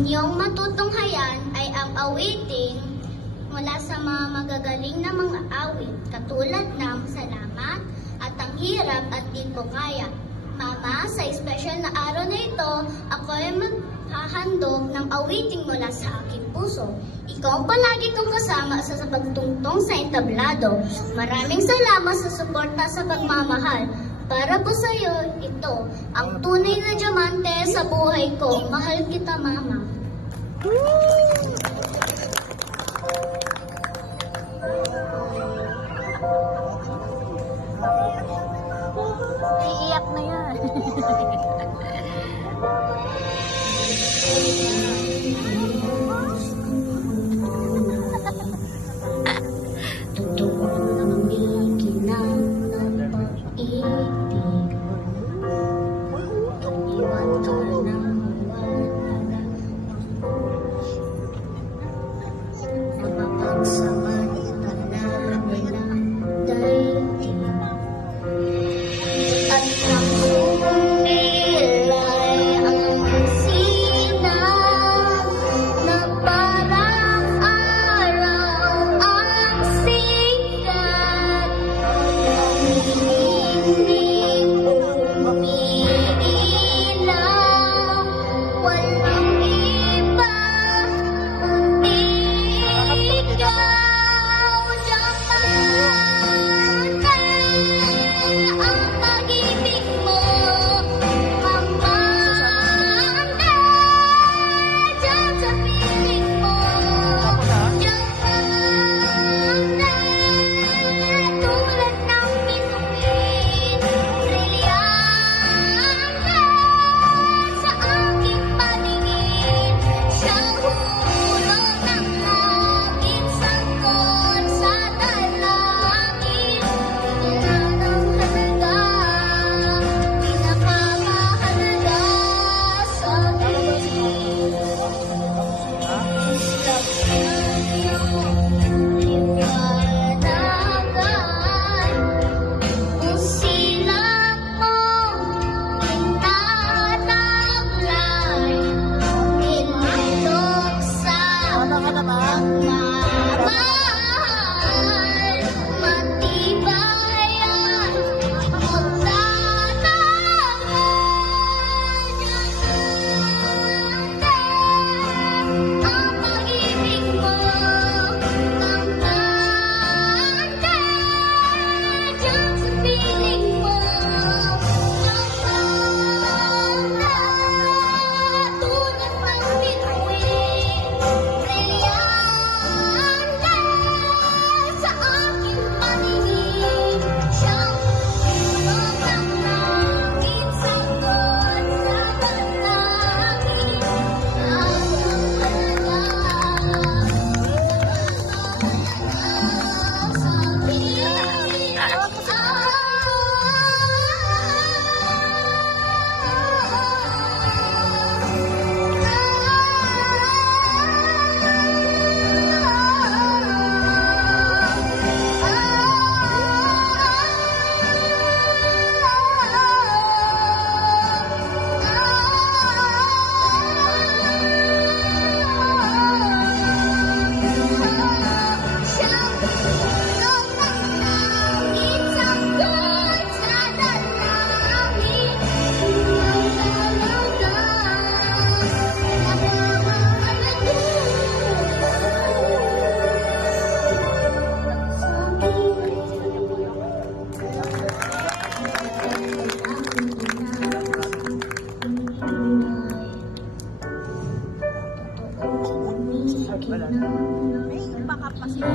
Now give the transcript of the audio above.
inyong matutunghayan ay ang awiting mula sa mga magagaling na mga awit katulad ng Salamat at Ang Hirap at Di Ko Kaya. Mama, sa espesyal na araw na ito, ako ay maghahandog ng awiting mula sa aking puso. Ikaw palagi kong kasama sa pagtungtong sa entablado. Maraming salamat sa suporta sa pagmamahal. Para po sa iyo, ito, ang tunay na diamante sa buhay ko. Mahal kita, Mama. Iiyak na yan. Totoo nang biginang ng pag-ibig. Iwan ka nang wala. Mga pagsamantala namin ang daigdig. At ang humilay ang sinaw na parang araw ang sikat. Hinihiling umiilaw, walang iba kundi ikaw. Ang pag-ibig mo, mamanda dyan sa piling mo. Diamante, tulad ng bituin, brilyante sa aking paningin. Siyang hulog ng langit, sangkot sa dalangin. Bigyan ng halaga, pinakamahalaga sa akin. Islap ng iyong liwanagan, kung silap mo tinataglay, nilulok sa pagmamahal. Matibay at magtatagal. Ang pag-ibig mo, mamanda dyan sa piling mo. Mamanda, tulad ng bituin, brilyante sa aking paningin. Siyang hulog ng langit, sangkot sa dalangin. May iba ka pa siya.